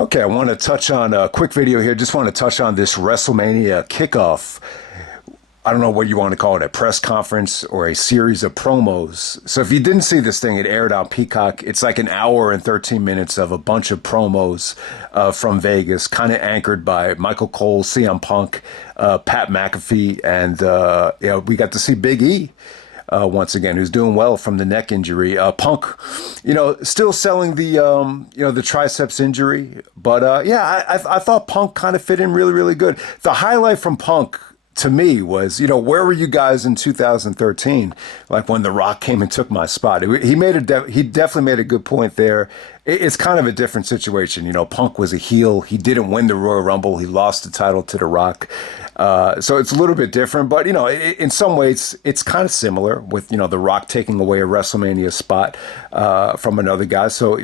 Okay, I want to touch on a quick video here. Just want to touch on this WrestleMania kickoff. I don't know what you want to call it, a press conference or a series of promos. So if you didn't see this thing, it aired on Peacock. It's like an hour and 13 minutes of a bunch of promos from Vegas, kind of anchored by Michael Cole, CM Punk, Pat McAfee, and we got to see Big E. Once again, who's doing well from the neck injury. Punk, still selling the triceps injury. But I thought Punk kind of fit in really, really good. The highlight from Punk to me was, where were you guys in 2013? Like when The Rock came and took my spot. He definitely made a good point there. It's kind of a different situation. Punk was a heel. He didn't win the Royal Rumble. He lost the title to The Rock. So it's a little bit different, but in some ways it's kind of similar with The Rock taking away a WrestleMania spot from another guy. So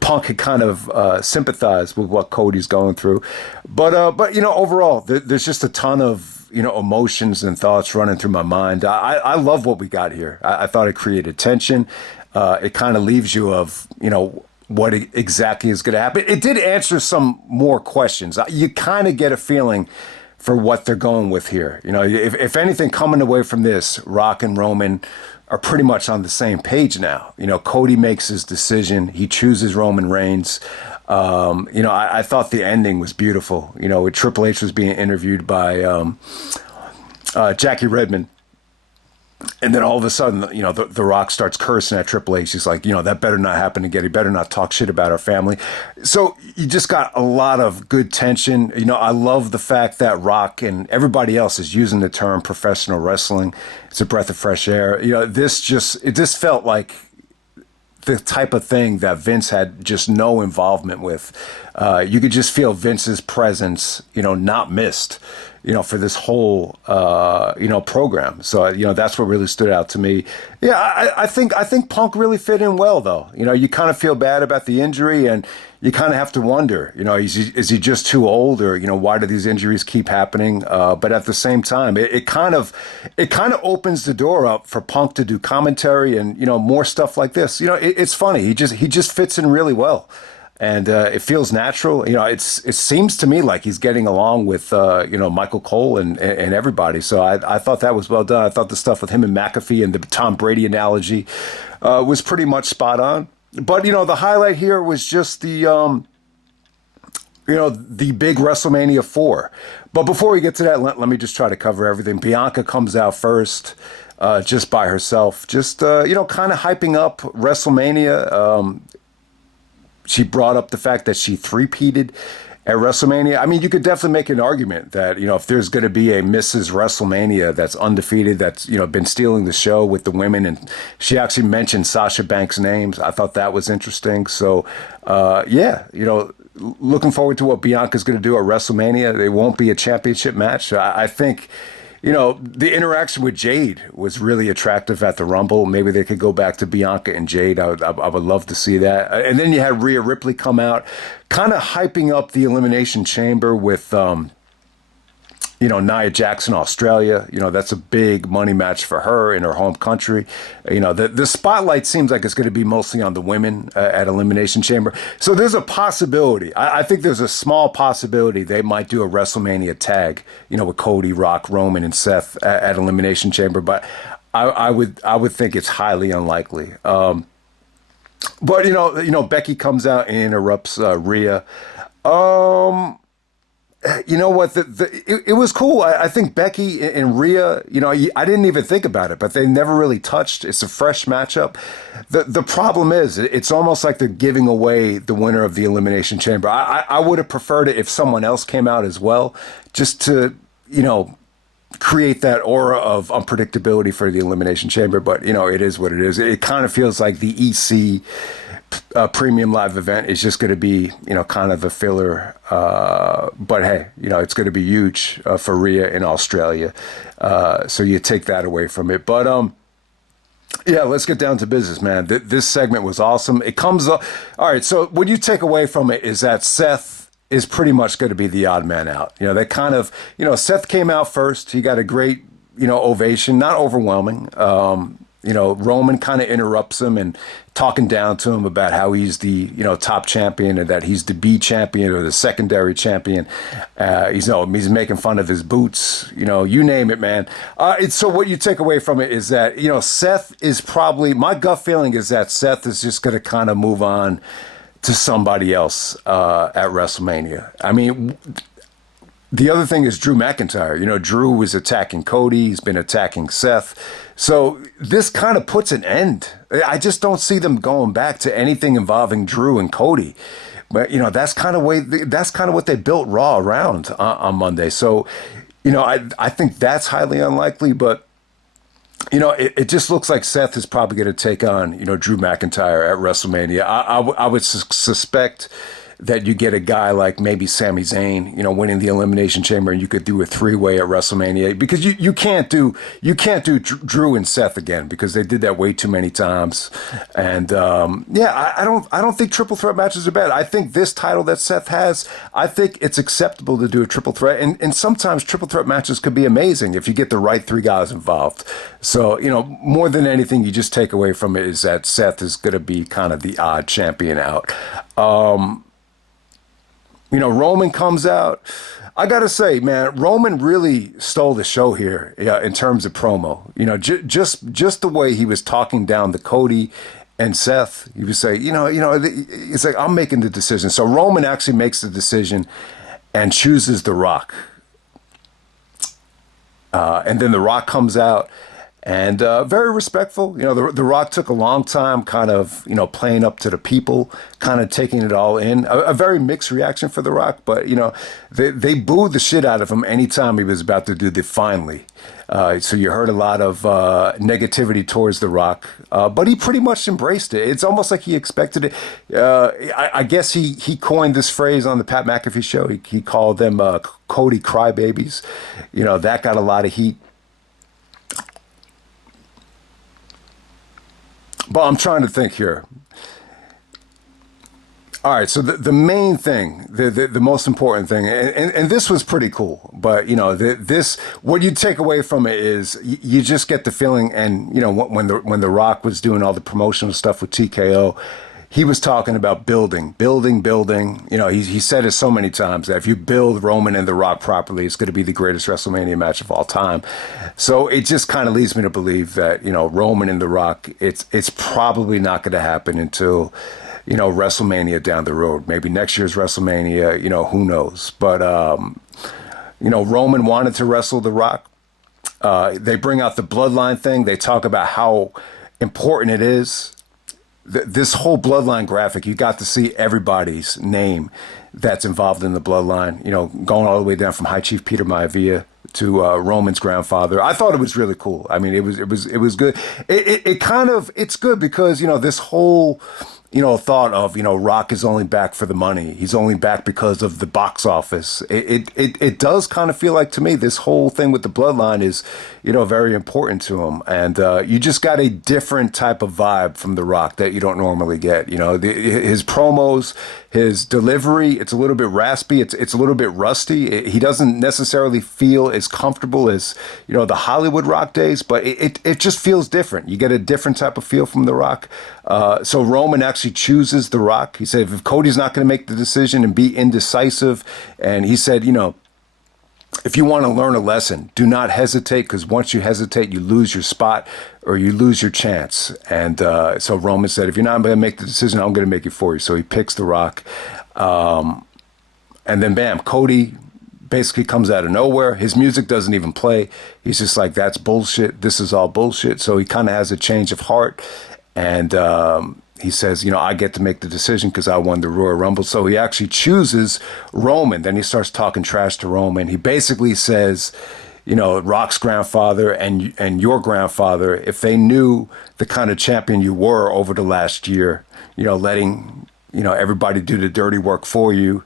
Punk had kind of sympathized with what Cody's going through, but overall there's just a ton of emotions and thoughts running through my mind. I love what we got here. I thought it created tension. It kind of leaves you of what exactly is going to happen. It did answer some more questions. You kind of get a feeling for what they're going with here. If anything, coming away from this, Rock and Roman are pretty much on the same page now. Cody makes his decision. He chooses Roman Reigns. I thought the ending was beautiful. With Triple H was being interviewed by Jackie Redmond. And then all of a sudden, the Rock starts cursing at Triple H. He's like, that better not happen again. He better not talk shit about our family. So you just got a lot of good tension. I love the fact that Rock and everybody else is using the term professional wrestling. It's a breath of fresh air. It just felt like the type of thing that Vince had just no involvement with. You could just feel Vince's presence, not missed, for this whole, program. So, that's what really stood out to me. Yeah, I think Punk really fit in well, though. You kind of feel bad about the injury, and you kind of have to wonder, is he just too old, or, why do these injuries keep happening? But at the same time, it kind of opens the door up for Punk to do commentary and, more stuff like this. It's funny. He just fits in really well. And it feels natural. It seems to me like he's getting along with, Michael Cole and everybody. So I thought that was well done. I thought the stuff with him and McAfee and the Tom Brady analogy was pretty much spot on. But, the highlight here was just the big WrestleMania 4. But before we get to that, let me just try to cover everything. Bianca comes out first, just by herself, just, kind of hyping up WrestleMania. She brought up the fact that she three-peated at WrestleMania. I mean, you could definitely make an argument that, if there's going to be a Mrs. WrestleMania that's undefeated, that's, been stealing the show with the women, and she actually mentioned Sasha Banks' names. I thought that was interesting. So, looking forward to what Bianca's going to do at WrestleMania. It won't be a championship match. I think, the interaction with Jade was really attractive at the Rumble. Maybe they could go back to Bianca and Jade. I would love to see that. And then you had Rhea Ripley come out, kind of hyping up the Elimination Chamber with, Nia Jax in Australia. That's a big money match for her in her home country. The spotlight seems like it's going to be mostly on the women at Elimination Chamber. So there's a possibility. I think there's a small possibility they might do a WrestleMania tag, with Cody, Rock, Roman, and Seth at Elimination Chamber. But I would think it's highly unlikely. But Becky comes out and interrupts Rhea. You know what? It was cool. I think Becky and Rhea, I didn't even think about it, but they never really touched. It's a fresh matchup. The problem is, it's almost like they're giving away the winner of the Elimination Chamber. I would have preferred it if someone else came out as well, just to, create that aura of unpredictability for the Elimination Chamber. But, it is what it is. It kind of feels like the EC premium live event is just going to be, kind of a filler. But hey, it's going to be huge for Rhea in Australia. So you take that away from it. But let's get down to business, man. This segment was awesome. It comes up. All right. So what you take away from it is that Seth is pretty much going to be the odd man out. They kind of, Seth came out first. He got a great, ovation, not overwhelming. Roman kind of interrupts him and talking down to him about how he's the, top champion and that he's the B champion or the secondary champion. He's making fun of his boots, you name it, man. So what you take away from it is that, Seth is probably, my gut feeling is that Seth is just going to kind of move on to somebody else at WrestleMania. I mean, the other thing is Drew McIntyre. Drew was attacking Cody. He's been attacking Seth. So this kind of puts an end. I just don't see them going back to anything involving Drew and Cody. But, that's kind of what they built Raw around on Monday. So, I think that's highly unlikely. But, it just looks like Seth is probably going to take on, Drew McIntyre at WrestleMania. I would suspect that you get a guy like maybe Sami Zayn, winning the Elimination Chamber, and you could do a three-way at WrestleMania, because you can't do Drew and Seth again, because they did that way too many times. And I don't think triple threat matches are bad. I think this title that Seth has, I think it's acceptable to do a triple threat, and sometimes triple threat matches could be amazing if you get the right three guys involved. So more than anything, you just take away from it is that Seth is going to be kind of the odd champion out. Roman comes out. I got to say, man, Roman really stole the show here in terms of promo. Just the way he was talking down to Cody and Seth. He would say, it's like, I'm making the decision. So Roman actually makes the decision and chooses The Rock. And then The Rock comes out. And very respectful. The Rock took a long time kind of, playing up to the people, kind of taking it all in. A very mixed reaction for The Rock, but, they booed the shit out of him anytime he was about to do the finally. So you heard a lot of negativity towards The Rock, but he pretty much embraced it. It's almost like he expected it. I guess he coined this phrase on the Pat McAfee show. He called them Cody crybabies. That got a lot of heat. But I'm trying to think here. All right, so the main thing, the most important thing, and this was pretty cool, but this, what you take away from it is you just get the feeling, and when the Rock was doing all the promotional stuff with TKO, he was talking about building. He said it so many times that if you build Roman and The Rock properly, it's going to be the greatest WrestleMania match of all time. So it just kind of leads me to believe that, Roman and The Rock, it's probably not going to happen until, WrestleMania down the road. Maybe next year's WrestleMania, who knows. But, Roman wanted to wrestle The Rock. They bring out the bloodline thing. They talk about how important it is. This whole bloodline graphic, you got to see everybody's name that's involved in the bloodline, going all the way down from High Chief Peter Maivia to Roman's grandfather. I thought it was really cool. I mean, it was good. It's good because, this whole, thought of, Rock is only back for the money. He's only back because of the box office. It does kind of feel like, to me, this whole thing with the bloodline is, very important to him. And you just got a different type of vibe from The Rock that you don't normally get. His promos, his delivery, it's a little bit raspy. It's a little bit rusty. He doesn't necessarily feel as comfortable as, the Hollywood Rock days, but it just feels different. You get a different type of feel from The Rock. So Roman actually chooses The Rock. He said, if Cody's not going to make the decision and be indecisive, and he said, if you want to learn a lesson, do not hesitate, because once you hesitate, you lose your spot or you lose your chance. And so Roman said, if you're not going to make the decision, I'm going to make it for you. So he picks The Rock. And then, bam, Cody basically comes out of nowhere. His music doesn't even play. He's just like, that's bullshit. This is all bullshit. So he kind of has a change of heart. And he says, I get to make the decision because I won the Royal Rumble. So he actually chooses Roman. Then he starts talking trash to Roman. He basically says, Rock's grandfather and your grandfather, if they knew the kind of champion you were over the last year, letting, everybody do the dirty work for you,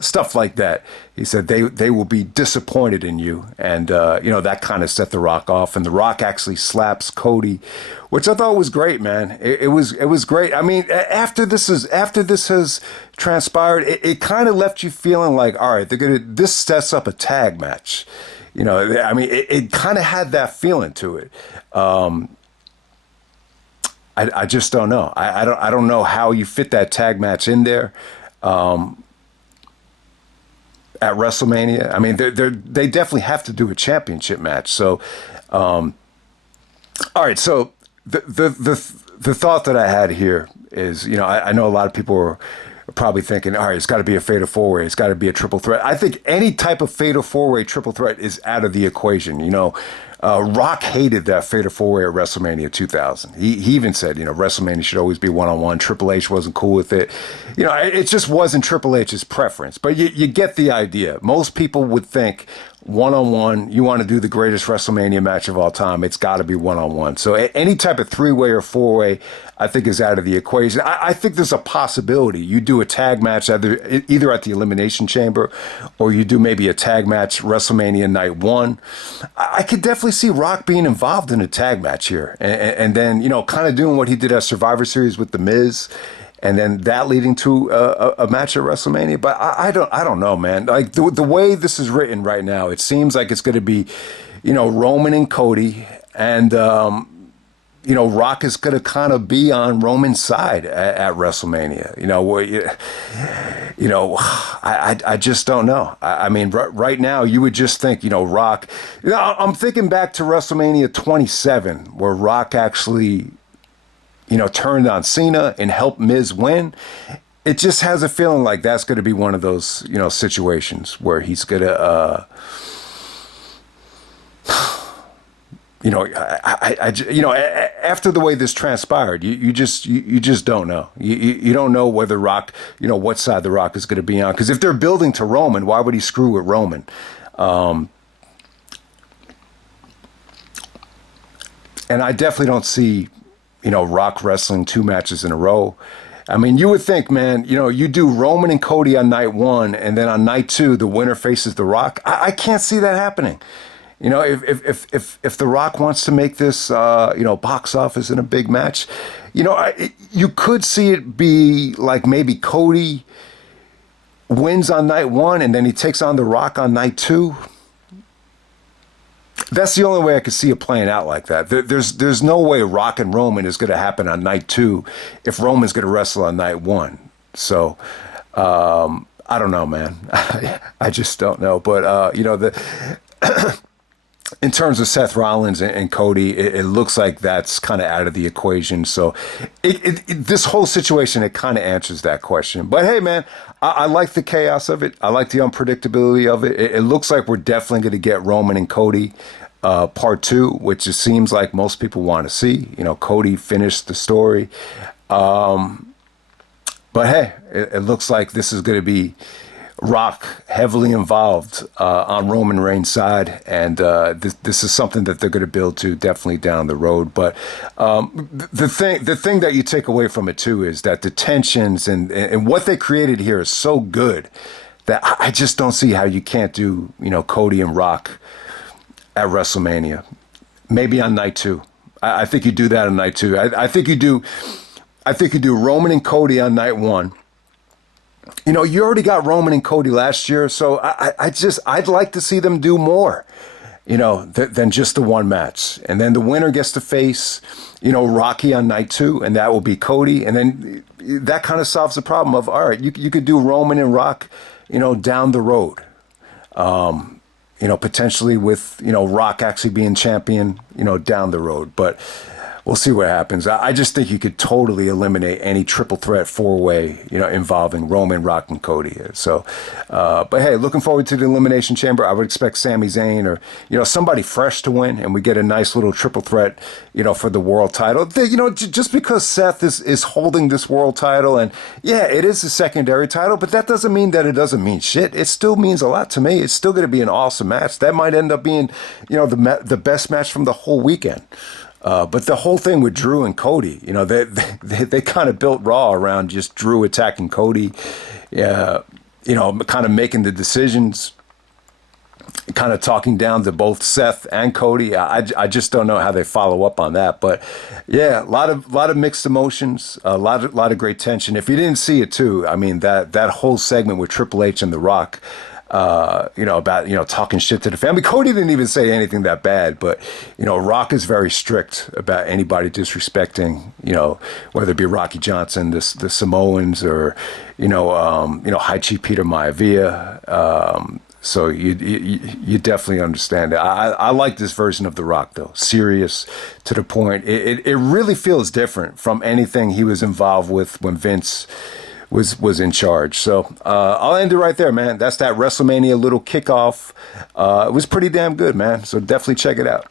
stuff like that. He said they will be disappointed in you. And, that kind of set The Rock off. And The Rock actually slaps Cody, which I thought was great, man. It was great. I mean, after this has transpired, it kind of left you feeling like, all right, this sets up a tag match. I mean, it kind of had that feeling to it. I just don't know. I don't know how you fit that tag match in there at WrestleMania. I mean, they definitely have to do a championship match. So, all right. So the thought that I had here is, I know a lot of people are probably thinking, all right, it's got to be a fatal four-way. It's got to be a triple threat. I think any type of fatal four-way triple threat is out of the equation. Rock hated that fatal four-way at WrestleMania 2000. He even said, WrestleMania should always be one-on-one. Triple H wasn't cool with it. It just wasn't Triple H's preference. But you get the idea. Most people would think one-on-one, you want to do the greatest WrestleMania match of all time, it's got to be one-on-one. So any type of three-way or four-way, I think, is out of the equation. I think there's a possibility you do a tag match either at the Elimination Chamber or you do maybe a tag match WrestleMania Night 1. I could definitely see Rock being involved in a tag match here and then, kind of doing what he did at Survivor Series with The Miz. And then that leading to a match at WrestleMania. But I don't know, man. Like the way this is written right now, it seems like it's going to be, Roman and Cody, and Rock is going to kind of be on Roman's side at WrestleMania. I just don't know. I mean, right now you would just think, Rock. I'm thinking back to WrestleMania 27, where Rock actually, turned on Cena and helped Miz win. It just has a feeling like that's going to be one of those, situations where he's going to, after the way this transpired, you just don't know. You don't know whether Rock, what side the Rock is going to be on. Because if they're building to Roman, why would he screw with Roman? And I definitely don't see, Rock wrestling 2 matches in a row. I mean, you would think, man, you do Roman and Cody on night 1, and then on night 2, the winner faces The Rock. I can't see that happening. If The Rock wants to make this, box office in a big match, you could see it be like maybe Cody wins on night 1, and then he takes on The Rock on night 2. That's the only way I could see it playing out like that. There's no way Rock and Roman is going to happen on night 2 if Roman's going to wrestle on night 1. So, I don't know, man. I just don't know. But, in terms of Seth Rollins and Cody, it looks like that's kind of out of the equation. So this whole situation, it kind of answers that question. But hey, man, I like the chaos of it. I like the unpredictability of it. It looks like we're definitely going to get Roman and Cody part 2, which it seems like most people want to see. Cody finished the story. But hey, it looks like this is going to be Rock heavily involved on Roman Reigns' side, and this is something that they're going to build to definitely down the road. But the thing that you take away from it too is that the tensions and what they created here is so good that I just don't see how you can't do Cody and Rock at WrestleMania, maybe on night 2. I think you do that on night 2. I think you do Roman and Cody on night 1. You already got Roman and Cody last year, so I'd like to see them do more, than just the one match. And then the winner gets to face, Rocky on night 2, and that will be Cody. And then that kind of solves the problem of, all right, you could do Roman and Rock, down the road. Potentially with, Rock actually being champion, down the road. But we'll see what happens. I just think you could totally eliminate any triple threat 4-way, involving Roman, Rock, and Cody here. So, but hey, looking forward to the Elimination Chamber. I would expect Sami Zayn or, somebody fresh to win, and we get a nice little triple threat, for the world title. Just because Seth is holding this world title, and yeah, it is a secondary title, but that doesn't mean that it doesn't mean shit. It still means a lot to me. It's still going to be an awesome match. That might end up being, the best match from the whole weekend. But the whole thing with Drew and Cody, they kind of built Raw around just Drew attacking Cody, kind of making the decisions, kind of talking down to both Seth and Cody. I just don't know how they follow up on that. But yeah, a lot of mixed emotions, a lot of great tension. If you didn't see it too, I mean, that whole segment with Triple H and The Rock, about, talking shit to the family. Cody didn't even say anything that bad, but, Rock is very strict about anybody disrespecting, whether it be Rocky Johnson, the Samoans, or, High Chief Peter Maivia. So you definitely understand it. I like this version of The Rock, though. Serious, to the point. It really feels different from anything he was involved with when Vince was in charge. So I'll end it right there, man. That's that WrestleMania little kickoff. It was pretty damn good, man. So definitely check it out.